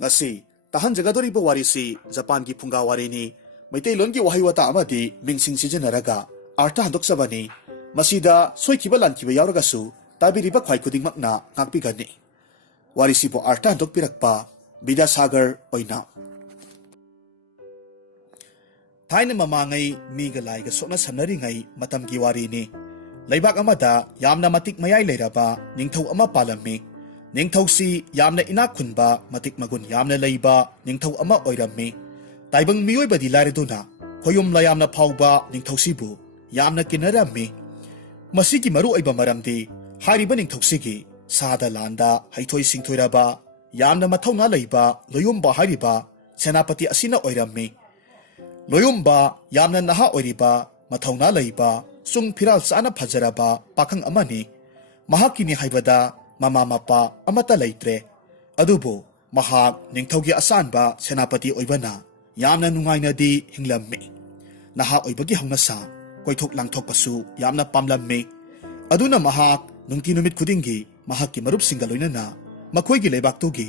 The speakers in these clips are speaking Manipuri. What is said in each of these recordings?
ngasi tahan jagadori bo warisi Japan gi phunga warini maitai gi wahai wata amadi mingsing sijenaraga artha handok sabani masida soikiba lankiba yauraga su tabiriba khwai kuding makna ngakpi gani warisi bo artha handok pirakpa Bidasagar oina Thaina mamangai miga laiga sokna sanari ngai matam gi warini leibak amada yamna matik mayai leiraba ningthau ama palami ningthausi yamna ina khunba matik magun yamna leiba ningthau ama oirami taibang miyoi badi lareduna khoyum la yamna phauba ningthausibu yamna kinarami masigi maru oiba maramdi hariba ningthausigi sada landa haithoi singthoiraba yamna mathauna leiba loyumba hariba senapati asina oirami loyumba yamna naha oiriba mathauna leiba sung phiral sana phajaraba pakhang amani mahakini haibada mama mapa amata leitre adubo mahak ningthaugi asanba senapati oibana yamna nungaina di hinglammi naha oibagi haunasa koithok langthok pasu yamna pamlammi aduna mahak nungti numit khudingi mahakki marup singaloinana makhoi gi lebak tugi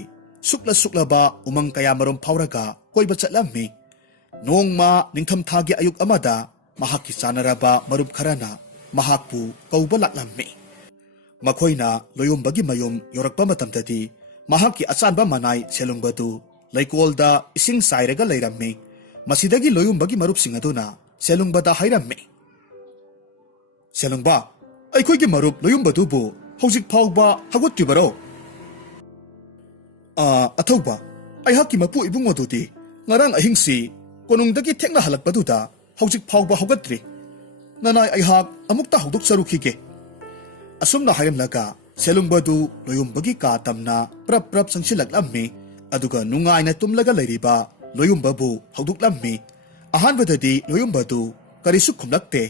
sukla suklaba umang kaya marom phauraga koiba chatlammi nongma ningtham thagi ayuk amada mahakki chanaraba marup kharana mahakpu kauba laklammi makhoina loyumbagi mayum yorakpa matamdadi mahakki achanba manai selungbadu leikolda ising sairaga leirammi masidagi loyumbagi marup singaduna selungbada hairammi selungba aikhoigi marup loyumbadu bu hojik phauba haguttribaro athauba aihakki mapu ibungodudi ngarang ahingsi konungdagi thekna halakpaduda hojik phauba hogatri nanai aihak amukta hodok sarukhige asumna hairamlaga selungbadu loyumbagi ka tamna prap prap sangsilaklammi aduga nungaina tumlaga leiriba loyumbabu hoduklammi ahanbadadi loyumbadu karisu khumlakte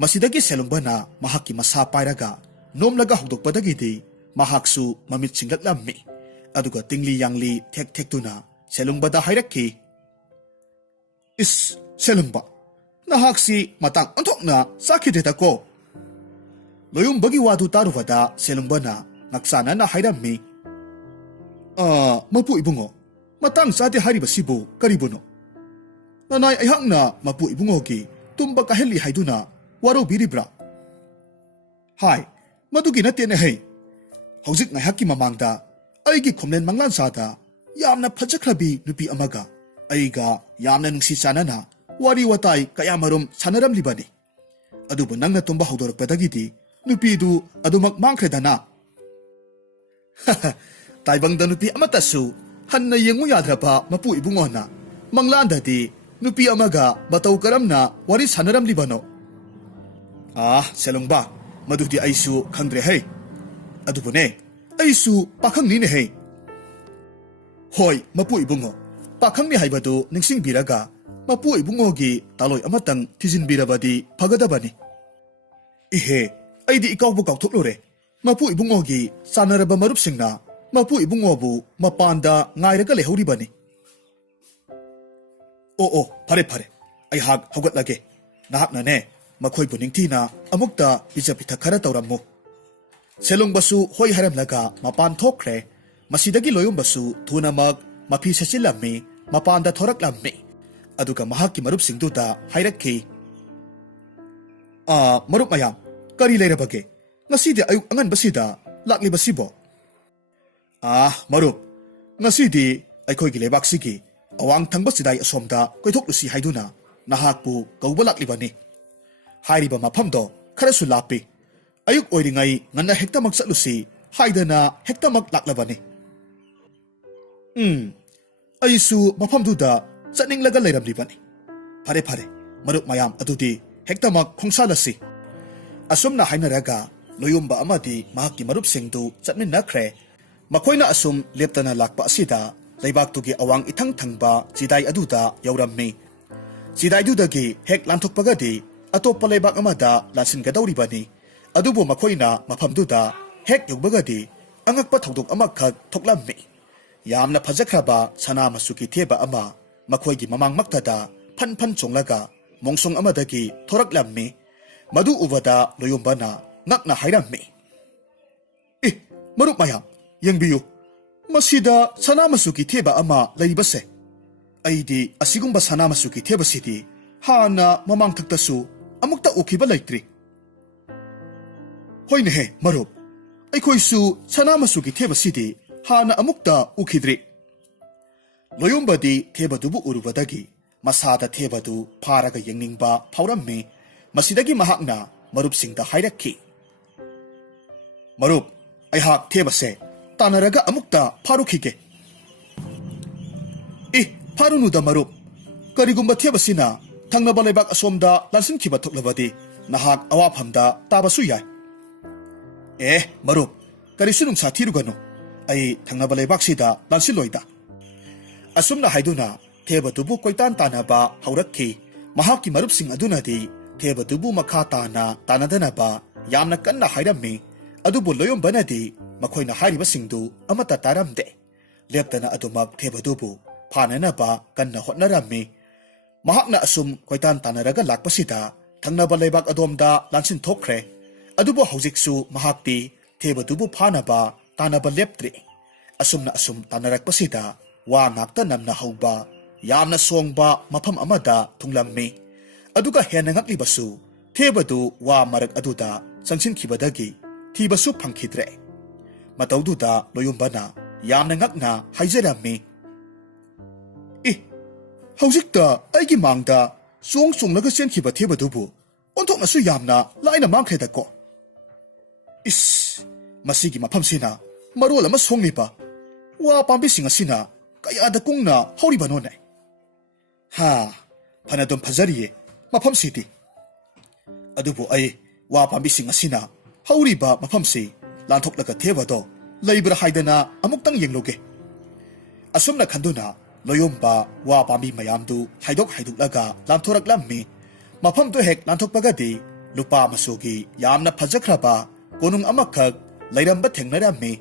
masidagi selungbana mahakki masa pairaga nomlaga hodokpadagidi mahaksu mamit singlaklammi aduga tingli yangli thek thektuna selungbada hairakki is selungba nahaksi matang anthokna sakhideta ko loyumbagi wadu taruvada selungbana ngaksana na hairammi mapu ibungo matang sate haribasibu karibuno nanai aihakna mapu ibungogi tumba kaheli haiduna waro biribra hai madugi natene hei hojik ngaihakki mamangda aigi khomlen manglan sada yamna phajakhrabi nupi amaga aiga yamna nungsi chanana wari watai kayamarum sanaramlibani adubu nangna tumba haudorakpadagidi nupidu adumak mangkhredana taibangda nupi amatasu hanna yengu yadrapa mapu ibungona manglandadi nupi amaga batau karamna wari sanaramlibano selungba madudi aisu khangdre hei adubune aisu pakhangni ne hei hoi mapu ibungo pakhangni haibadu ningsing biraga mapu ibungogi taloi amatang thijin birabadi phagadabani ihe aidi ikawbu kawthoklore mapu ibungogi sanaraba marup singna mapu ibungobu mapanda ngairaga lehoribani o phare phare ai hak hogatlage nahakna ne makhoi buningthina amukta bijapitha khara tawrammu selungbasu hoi haramlaga mapan thokre masidagi loyumbasu thunamak mafi sesilammi mapanda thoraklammi aduga mahakki marup singduda hairakki marup mayam kari leirabage ngasidi ayuk angan basida lakli basibo marup ngasidi aikhoigi lebaksigi awang thangba sidai asomda koithoklusi haiduna nahakpu kauba laklibani hairiba maphamdo kharasu lapi ayuk oiringai nganna hektamak chatlusi haidana hektamak laklabani aisu maphamduda chatninglaga leiramlibani phare phare marup mayam adudi hektamak khongsalasi asumna hainaraga loyumba amadi mahakki marup singdu chatminnakhre makhoina asum leptana lakpa asida leibaktugi awang ithang thangba jidai aduda yaurammi jidai dudagi hek lanthokpagadi atoppa leibak amada lasingadawribani adubu makhoina maphamduda hek yogbagadi angakpa thodok amakhak thoklammi yamna phajakraba sana masuki theba ama makhoigi mamang maktada phan phan chonglaga mongsong amadagi thoraklammi madu ubada loyumbana ngakna hairammi marup mayam yengbiyu ꯃꯁꯤꯗ ꯁꯅꯥ ꯃꯆꯨꯒꯤ ꯊꯦꯕ ꯑꯃ ꯂꯩꯕꯁꯦ ꯑꯩꯗꯤ ꯑꯁꯤꯒꯨꯝꯕ ꯁꯅꯥ ꯃꯆꯨꯒꯤ ꯊꯦꯕꯁꯤꯗꯤ ꯍꯥꯟꯅ ꯃꯃꯥꯡꯊꯛꯇꯁꯨ ꯑꯃꯨꯛꯇ ꯎꯈꯤꯕ ꯂꯩꯇ꯭ꯔꯤ ꯍꯣꯏꯅꯦꯍꯦ ꯃꯔꯨꯞ ꯑꯩꯈꯣꯏꯁꯨ ꯁꯅꯥ ꯃꯆꯨꯒꯤ ꯊꯦꯕꯁꯤꯗꯤ ꯍꯥꯟꯅ ꯑꯃꯨꯛꯇ ꯎꯈꯤꯗ꯭ꯔꯤ ꯂꯣꯌꯨꯝꯕꯗꯤ ꯊꯦꯕꯗꯨꯕꯨ ꯎꯔꯨꯕꯗꯒꯤ ꯃꯁꯥꯗ ꯊꯦꯕꯗꯨ ꯐꯥꯔꯒ ꯌꯦꯡꯅꯤꯡꯕ ꯐꯥꯎꯔꯝꯃꯤ ꯃꯁꯤꯗꯒꯤ ꯃꯍꯥꯛꯅ ꯃꯔꯨꯞꯁꯤꯡꯗ ꯍꯥꯏꯔꯛꯈꯤ ꯃꯔꯨꯞ ꯑꯩꯍꯥꯛ ꯊꯦꯕꯁꯦ ꯇꯥꯟꯅꯔꯒ ꯑꯃꯨꯛꯇ ꯐꯥꯔꯨꯈꯤꯒꯦ ꯐꯥꯔꯨꯅꯨꯗ ꯃꯔꯨꯞ ꯀꯔꯤꯒꯨꯝꯕ ꯊꯦꯕꯁꯤꯅ ꯊꯪꯅꯕ ꯂꯩꯕꯥꯛ ꯑꯁꯣꯝꯗ ꯂꯥꯟꯁꯤꯟꯈꯤꯕ ꯊꯣꯛꯂꯕꯗꯤ ꯅꯍꯥꯛ ꯑꯋꯥꯐꯝꯗ ꯇꯥꯕꯁꯨ ꯌꯥꯏ ꯃꯔꯨꯞ ꯀꯔꯤꯁꯨ ꯅꯨꯡꯁꯥ ꯊꯤꯔꯨꯒꯅꯨ ꯑꯩ ꯊꯪꯅꯕ ꯂꯩꯕꯥꯛꯁꯤꯗ ꯂꯥꯟꯁꯤꯜꯂꯣꯏꯗ ꯑꯁꯨꯝꯅ ꯍꯥꯏꯗꯨꯅ ꯊꯦꯕꯗꯨꯕꯨ ꯀꯣꯏꯇꯥꯟ ꯇꯥꯟꯅꯕ ꯍꯧꯔꯛꯈꯤ ꯃꯍꯥꯛꯀꯤ ꯃꯔꯨꯞꯁꯤꯡ ꯑꯗꯨꯅꯗꯤ ꯊꯦꯕꯗꯨꯕꯨ ꯃꯈꯥ ꯇꯥꯅ ꯇꯥꯟꯅꯗꯅꯕ ꯌꯥꯝꯅ ꯀꯟꯅ ꯍꯥꯏꯔꯝꯃꯤ ꯑꯗꯨꯕꯨ ꯂꯣꯌꯨꯝꯕꯅꯗꯤ ꯃꯈꯣꯏꯅ ꯍꯥꯏꯔꯤꯕꯁꯤꯡꯗꯨ ꯑꯃꯠꯇ ꯇꯥꯔꯝꯗꯦ ꯂꯦꯞꯇꯅ ꯑꯗꯨꯃꯛ ꯊꯦꯕꯗꯨꯕꯨ ꯐꯥꯅꯅꯕ ꯀꯟꯅ ꯍꯣꯠꯅꯔꯝꯃꯤ ꯃꯍꯥꯛꯅ ꯑꯁꯨꯝ ꯀꯣꯏꯇꯥꯟ ꯇꯥꯟꯅꯔꯒ ꯂꯥꯛꯄꯁꯤꯗ ꯊꯪꯅꯕ ꯂꯩꯕꯥꯛ ꯑꯗꯣꯝꯗ ꯂꯥꯟꯁꯤꯟꯊꯣꯛꯈ꯭ꯔꯦ ꯑꯗꯨꯕꯨ ꯍꯧꯖꯤꯛꯁꯨ ꯃꯍꯥꯛꯇꯤ ꯊꯦꯕꯗꯨꯕꯨ ꯐꯥꯅꯕ ꯇꯥꯟꯅꯕ ꯂꯦꯞꯇ꯭ꯔꯤ ꯑꯁꯨꯝꯅ ꯑꯁꯨꯝ ꯇꯥꯟꯅꯔꯛꯄꯁꯤꯗ ꯋꯥ ꯉꯥꯛꯇ ꯅꯝꯅ ꯍꯧꯕ ꯌꯥꯝꯅ ꯁꯣꯡꯕ ꯃꯐꯝ ꯑꯃꯗ ꯊꯨꯡꯂꯝꯃꯤ ꯑꯗꯨꯒ ꯍꯦꯟꯅ ꯉꯛꯂꯤꯕꯁꯨ ꯊꯦꯕꯗꯨ ꯋꯥ ꯃꯔꯛ ꯑꯗꯨꯗ ꯆꯪꯁꯤꯟꯈꯤꯕꯗꯒꯤ ꯊꯤꯕꯁꯨ ꯐꯪꯈꯤꯗ꯭ꯔꯦ ꯃꯇꯧꯗꯨꯗ ꯂꯣꯌꯨꯝꯕꯅ ꯌꯥꯝꯅ ꯉꯛꯅ ꯍꯥꯏꯖꯔꯝꯃꯤ ꯍꯧꯖꯤꯛꯇ ꯑꯩꯒꯤ ꯃꯥꯡꯗ ꯆꯣꯡꯂꯒ ꯆꯦꯟꯈꯤꯕ ꯊꯦꯕꯗꯨꯕꯨ ꯑꯣꯟꯊꯣꯛꯅꯁꯨ ꯌꯥꯝꯅ ꯂꯥꯏꯅ ꯃꯥꯡꯈ꯭ꯔꯦꯗꯀꯣ ꯃꯁꯤꯒꯤ ꯃꯐꯝꯁꯤꯅ ꯃꯔꯣꯜ ꯑꯃ ꯁꯣꯡꯂꯤꯕ ꯋꯥ ꯄꯥꯝꯕꯤꯁꯤꯡ ꯑꯁꯤꯅ ꯀꯌꯥꯗ ꯀꯨꯡꯅ ꯍꯧꯔꯤꯕꯅꯣꯅꯦ ꯐꯅꯗꯨꯝ ꯐꯖꯔꯤꯌꯦ ꯃꯐꯝꯁꯤꯗꯤ ꯑꯗꯨꯕꯨ ꯑꯩ ꯋꯥ ꯄꯥꯝꯕꯤꯁꯤꯡ ꯑꯁꯤꯅ ꯍꯧꯔꯤꯕ ꯃꯐꯝꯁꯤ ꯂꯥꯟꯊꯣꯛꯂꯒ ꯊꯦꯕꯗꯣ ꯂꯩꯕ꯭ꯔꯥ ꯍꯥꯏꯗꯅ ꯑꯃꯨꯛꯇꯪ ꯌꯦꯡꯂꯨꯒꯦ ꯑꯁꯨꯝꯅ ꯈꯟꯗꯨꯅ ꯂꯣꯌꯨꯝꯕ ꯋꯥ ꯄꯥꯝꯕꯤ ꯃꯌꯥꯝꯗꯨ ꯍꯥꯏꯗꯣꯛꯂꯒ ꯂꯥꯟꯊꯣꯔꯛꯂꯝꯃꯤ ꯃꯐꯝꯗꯨ ꯍꯦꯛ ꯂꯥꯟꯊꯣꯛꯄꯒꯗꯤ ꯂꯨꯄꯥ ꯃꯆꯨꯒꯤ ꯌꯥꯝꯅ ꯐꯖꯈ꯭ꯔꯕ ꯀꯣꯅꯨꯡ ꯑꯃꯈꯛ ꯂꯩꯔꯝꯕ ꯊꯦꯡꯅꯔꯝꯃꯤ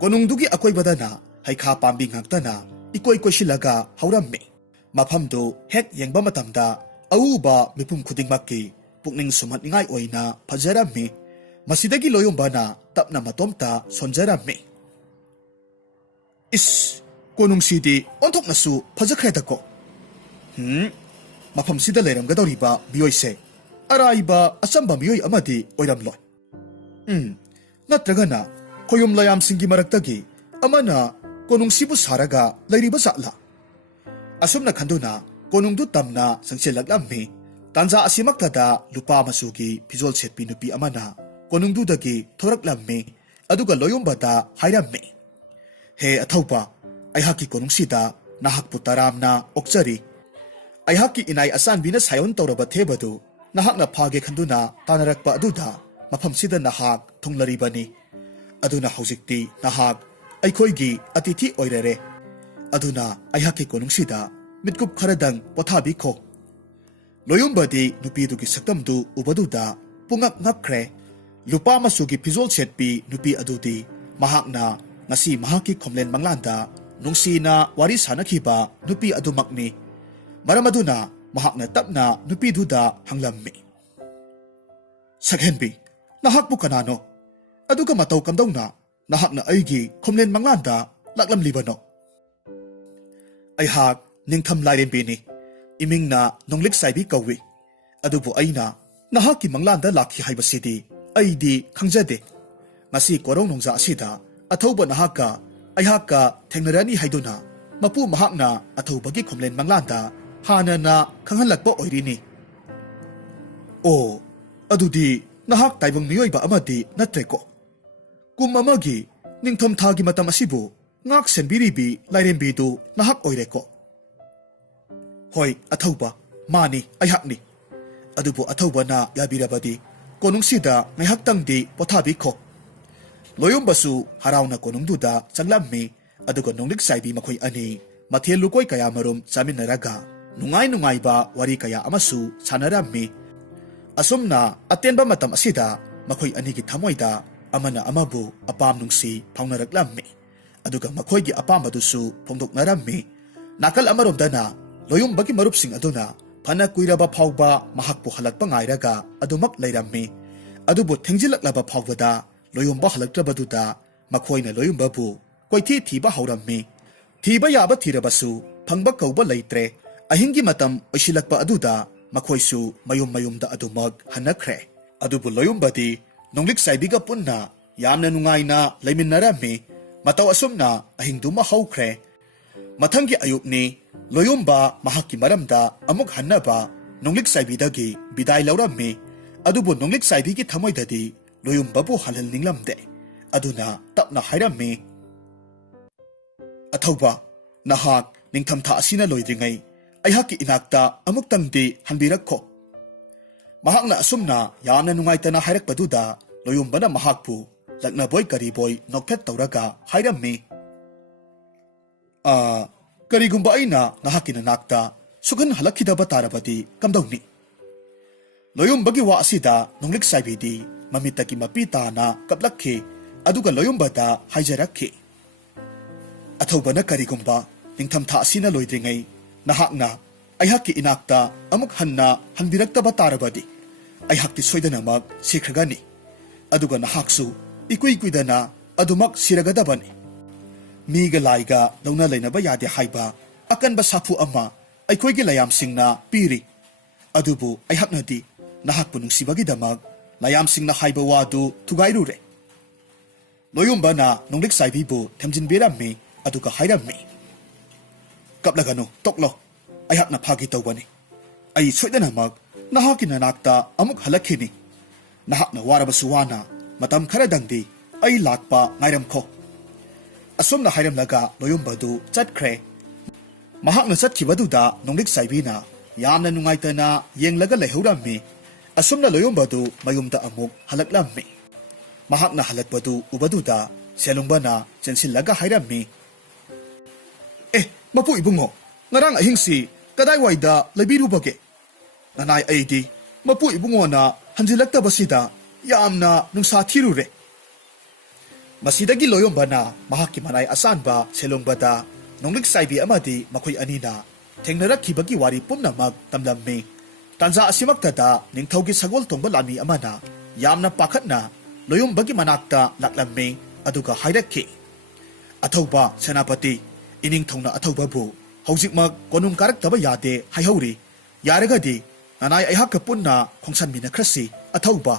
ꯀꯣꯅꯨꯡꯗꯨꯒꯤ ꯑꯀꯣꯏꯕꯗꯅ ꯍꯩꯈꯥ ꯄꯥꯝꯕꯤ ꯉꯥꯛꯇꯅ ꯏꯀꯣꯏ ꯀꯣꯏꯁꯤꯜꯂꯒ ꯍꯧꯔꯝꯃꯤ ꯃꯐꯝꯗꯨ ꯍꯦꯛ ꯌꯦꯡꯕ ꯃꯇꯝꯗ ꯑꯎꯕ ꯃꯤꯄꯨꯝ ꯈꯨꯗꯤꯡꯃꯛꯀꯤ ꯄꯨꯛꯅꯤꯡ ꯁꯨꯝꯍꯠꯅꯤꯡꯉꯥꯏ ꯑꯣꯏꯅ ꯐꯖꯔꯝꯃꯤ ꯃꯁꯤꯗꯒꯤ ꯂꯣꯌꯨꯝꯕꯅ ꯇꯞꯅ ꯃꯇꯣꯝꯇ ꯁꯣꯟꯖꯔꯝꯃꯤ ꯀꯣꯅꯨꯡꯁꯤꯗꯤ ꯑꯣꯟꯊꯣꯛꯅꯁꯨ ꯐꯖꯈ꯭ꯔꯦꯗꯀꯣ ꯃꯐꯝꯁꯤꯗ ꯂꯩꯔꯝꯒꯗꯧꯔꯤꯕ ꯃꯤꯑꯣꯏꯁꯦ ꯑꯔꯥꯏꯕ ꯑꯆꯝꯕ ꯃꯤꯑꯣꯏ ꯑꯃꯗꯤ ꯑꯣꯏꯔꯝꯂꯣꯏ ꯅꯠꯇ꯭ꯔꯒꯅ ꯈꯣꯌꯨꯝ ꯂꯌꯥꯝꯁꯤꯡꯒꯤ ꯃꯔꯛꯇꯒꯤ ꯑꯃꯅ ꯀꯣꯅꯨꯡꯁꯤꯕꯨ ꯁꯥꯔꯒ ꯂꯩꯔꯤꯕ ꯖꯥꯠꯂꯥ ꯑꯁꯨꯝꯅ ꯈꯟꯗꯨꯅ ꯀꯣꯅꯨꯡꯗꯨ ꯇꯝꯅ ꯆꯪꯁꯤꯜꯂꯛꯂꯝꯃꯤ ꯇꯥꯟꯖꯥ ꯑꯁꯤꯃꯛꯇꯗ ꯂꯨꯄꯥ ꯃꯆꯨꯒꯤ ꯐꯤꯖꯣꯜ ꯁꯦꯠꯄꯤ ꯅꯨꯄꯤ ꯑꯃꯅ ꯀꯣꯅꯨꯡꯗꯨꯗꯒꯤ ꯊꯣꯔꯛꯂꯝꯃꯤ ꯑꯗꯨꯒ ꯂꯣꯌꯨꯝꯕꯗ ꯍꯥꯏꯔꯝꯃꯤ ꯍꯦ ꯑꯊꯧꯕ ꯑꯩꯍꯥꯛꯀꯤ ꯀꯣꯅꯨꯡꯁꯤꯗ ꯅꯍꯥꯛꯄꯨ ꯇꯔꯥꯝꯅ ꯑꯣꯛꯆꯔꯤ ꯑꯩꯍꯥꯛꯀꯤ ꯏꯅꯥꯏ ꯑꯆꯥꯟꯕꯤꯅ ꯁꯥꯏꯑꯣꯟ ꯇꯧꯔꯕ ꯊꯦꯕꯗꯨ ꯅꯍꯥꯛꯅ ꯐꯥꯒꯦ ꯈꯟꯗꯨꯅ ꯇꯥꯟꯅꯔꯛꯄ ꯑꯗꯨꯗ ꯃꯐꯝꯁꯤꯗ ꯅꯍꯥꯛ ꯊꯨꯡꯂꯔꯤꯕꯅꯤ ꯑꯗꯨꯅ ꯍꯧꯖꯤꯛꯇꯤ ꯅꯍꯥꯛ ꯑꯩꯈꯣꯏꯒꯤ ꯑꯇꯤꯊꯤ ꯑꯣꯏꯔꯔꯦ ꯑꯗꯨꯅ ꯑꯩꯍꯥꯛꯀꯤ ꯀꯣꯅꯨꯡꯁꯤꯗ ꯃꯤꯠꯀꯨꯞ ꯈꯔꯗꯪ ꯄꯣꯊꯥꯕꯤꯈꯣ ꯂꯣꯌꯨꯝꯕꯗꯤ ꯅꯨꯄꯤꯗꯨꯒꯤ ꯁꯛꯇꯝꯗꯨ ꯎꯕꯗꯨꯗ ꯄꯨꯡꯉꯛ ꯉꯛꯈ꯭ꯔꯦ ꯂꯨꯄꯥ ꯃꯆꯨꯒꯤ ꯐꯤꯖꯣꯜ ꯁꯦꯠꯄꯤ ꯅꯨꯄꯤ ꯑꯗꯨꯗꯤ ꯃꯍꯥꯛꯅ ꯉꯁꯤ ꯃꯍꯥꯛꯀꯤ ꯈꯣꯝꯂꯦꯟ ꯃꯪꯂꯥꯟꯗ ꯅꯨꯡꯁꯤꯅ ꯋꯥꯔꯤ ꯁꯥꯅꯈꯤꯕ ꯅꯨꯄꯤ ꯑꯗꯨꯃꯛꯅꯤ ꯃꯔꯝ ꯑꯗꯨꯅ ꯃꯍꯥꯛꯅ ꯇꯞꯅ ꯅꯨꯄꯤꯗꯨꯗ ꯍꯪꯂꯝꯃꯤ ꯁꯛꯍꯦꯟꯕꯤ ꯅꯍꯥꯛꯄꯨ ꯀꯅꯥꯅꯣ ꯑꯗꯨꯒ ꯃꯇꯧ ꯀꯝꯗꯧꯅ ꯅꯍꯥꯛꯅ ꯑꯩꯒꯤ ꯈꯣꯝꯂꯦꯟ ꯃꯪꯂꯥꯟꯗ ꯂꯥꯛꯂꯝꯂꯤꯕꯅꯣ ꯑꯩꯍꯥꯛ ꯅꯤꯡꯊꯝ ꯂꯥꯏꯔꯦꯝꯕꯤꯅꯤ ꯏꯃꯤꯡꯅ ꯅꯣꯡꯂꯤꯛ ꯆꯥꯏꯕꯤ ꯀꯧꯏ ꯑꯗꯨꯕꯨ ꯑꯩꯅ ꯅꯍꯥꯛꯀꯤ ꯃꯪꯂꯥꯟꯗ ꯂꯥꯛꯈꯤ ꯍꯥꯏꯕꯁꯤꯗꯤ ꯑꯩꯗꯤ ꯈꯪꯖꯗꯦ ꯉꯁꯤ ꯀꯣꯔꯧ ꯅꯣꯡꯖꯥ ꯑꯁꯤꯗ ꯑꯊꯧꯕ ꯅꯍꯥꯛꯀ ꯑꯩꯍꯥꯛꯀ ꯊꯦꯡꯅꯔꯅꯤ ꯍꯥꯏꯗꯨꯅ ꯃꯄꯨ ꯃꯍꯥꯛꯅ ꯑꯊꯧꯕꯒꯤ ꯈꯣꯝꯂꯦꯟ ꯃꯪꯂꯥꯟꯗ ꯍꯥꯟꯅꯅ ꯈꯪꯍꯜꯂꯛꯄ ꯑꯣꯏꯔꯤꯅꯤ ꯑꯗꯨꯗꯤ ꯅꯍꯥꯛ ꯇꯥꯏꯕꯪ ꯃꯤꯑꯣꯏꯕ ꯑꯃꯗꯤ ꯅꯠꯇ꯭ꯔꯦꯀꯣ ꯀꯨꯝ ꯑꯃꯒꯤ ꯅꯤꯡꯊꯝ ꯊꯥꯒꯤ ꯃꯇꯝ ꯑꯁꯤꯕꯨ ꯉꯥꯛ ꯁꯦꯟꯕꯤꯔꯤꯕꯤ ꯂꯥꯏꯔꯦꯝꯕꯤꯗꯨ ꯅꯍꯥꯛ ꯑꯣꯏꯔꯦꯀꯣ ꯍꯣꯏ ꯑꯊꯧꯕ ꯃꯥꯅꯤ ꯑꯩꯍꯥꯛꯅꯤ ꯑꯗꯨꯕꯨ ꯑꯊꯧꯕꯅ ꯌꯥꯕꯤꯔꯕꯗꯤ ꯀꯣꯅꯨꯡꯁꯤꯗ ꯉꯥꯏꯍꯥꯛꯇꯪꯗꯤ ꯄꯣꯊꯥꯕꯤꯈꯣ ꯂꯣꯌꯨꯝꯕꯁꯨ ꯍꯔꯥꯎꯅ ꯀꯣꯅꯨꯡꯗꯨꯗ ꯆꯪꯂꯝꯃꯤ ꯑꯗꯨꯒ ꯅꯣꯡꯂꯤꯛ ꯆꯥꯏꯕꯤ ꯃꯈꯣꯏ ꯑꯅꯤ ꯃꯊꯦꯜ ꯂꯨꯀꯣꯏ ꯀꯌꯥ ꯃꯔꯨꯝ ꯆꯥꯃꯤꯟꯅꯔꯒ ꯅꯨꯡꯉꯥꯏꯕ ꯋꯥꯔꯤ ꯀꯌꯥ ꯑꯃꯁꯨ ꯁꯥꯟꯅꯔꯝꯃꯤ ꯑꯁꯨꯝꯅ ꯑꯇꯦꯟꯕ ꯃꯇꯝ ꯑꯁꯤꯗ ꯃꯈꯣꯏ ꯑꯅꯤꯒꯤ ꯊꯃꯣꯏꯗ ꯑꯃꯅ ꯑꯃꯕꯨ ꯑꯄꯥꯝ ꯅꯨꯡꯁꯤ ꯐꯥꯎꯅꯔꯛꯂꯝꯃꯤ ꯑꯗꯨꯒ ꯃꯈꯣꯏꯒꯤ ꯑꯄꯥꯝꯕꯗꯨꯁꯨ ꯐꯣꯡꯗꯣꯛꯅꯔꯝꯃꯤ ꯅꯥꯀꯜ ꯑꯃꯔꯣꯝꯗꯅ ꯂꯣꯌꯨꯝꯕꯒꯤ ꯃꯔꯨꯞꯁꯤꯡ ꯑꯗꯨꯅ ꯐꯅ ꯀꯨꯏꯔꯕ ꯐꯥꯎꯕ ꯃꯍꯥꯛꯄꯨ ꯍꯜꯂꯛꯄ ꯉꯥꯏꯔꯒ ꯑꯗꯨꯃꯛ ꯂꯩꯔꯝꯃꯤ ꯑꯗꯨꯕꯨ ꯊꯦꯡꯖꯤꯜꯂꯛꯂꯕ ꯐꯥꯎꯕꯗ ꯂꯣꯌꯨꯝꯕ ꯍꯜꯂꯛꯇ꯭ꯔꯕꯗꯨꯗ ꯃꯈꯣꯏꯅ ꯂꯣꯌꯨꯝꯕꯕꯨ koithi thiba haurammi thiba yaba thirabasu phangba kauba leitre ahingi matam oisilakpa aduda makhoisu mayum da adumak hanakhre adubu loyumbadi nonglik saibiga punna yamna nungaina leiminnarammi mataw asumna ahingduma haukhre mathangi ayukni loyumba mahakki maramda amuk hannaba nonglik saibidagi bidai laurammi adubu nonglik saibigi thamoidadi loyumbabu halal ninglamde aduna tapna hairammi athauba nahak ningthamtha asina loidringai aihaki inakta amuktangdi hanbirakho mahakna asumna yamna nungaitana hairakpaduda loyumbana mahakpu laknaboy kariboy nokphet tauraga hairammi karigumba aina nahakina nakta sugan halakhidaba tarabadi kamdawni loyumbagi wa asida nonglik saibidi mamitaki mapitana kaplakhi aduga loyumbada haijarakhi athobana karigumba ningthamtha asina loidringai nahakna aihaki inakta amuk hanna hanbiraktaba tarabadi aihakti soidanamak sikragani aduga nahaksu ikui kuidana adumak siragadabani miga laiga launa lainaba yade haiba akanba sapu ama aikoigi layamsingna piri adubu aihaknadi nahakpu nungsibagidamag layamsingna haiba wadu thugairure loyumbana nonglik saibibu themjinbirammi aduga hairammi kaplagano toklo aihakna phagi tawbani ai soidanamak nahaki nanakta amuk halakhini nahakna warabasu wana matam kharadangdi ai lakpa ngairamkho asomna hairamlaga loyumbadu chatkhre mahakna chatkibaduda nonglik saibina yamna nungaitana yenglaga lehaurammi asomna loyumbadu mayumda amuk halaklammi mahakna halakbadu ubaduda selungbana chensillaga hairammi mapu ibungo ngarang ahingsi kadai waida labirubage nanai aidi mapu ibungo na hanjilaktabasida yamna nungsa thirure masidagi loyombana mahakki manai asanba selongbada nonglik saibi amadi makhoi anina thengnarakkhibagi wari pumnamak tamlammi tanja asimaktada ningthaugi sagol tongba lami amana yamna pakhatna loyombagi manakta laklammi aduga hairakhi athauba senapati ining thongna athaubabu hojikmak konung karaktaba yade haihori yaragadi nanai aihakka punna khongsanmina khrasi athauba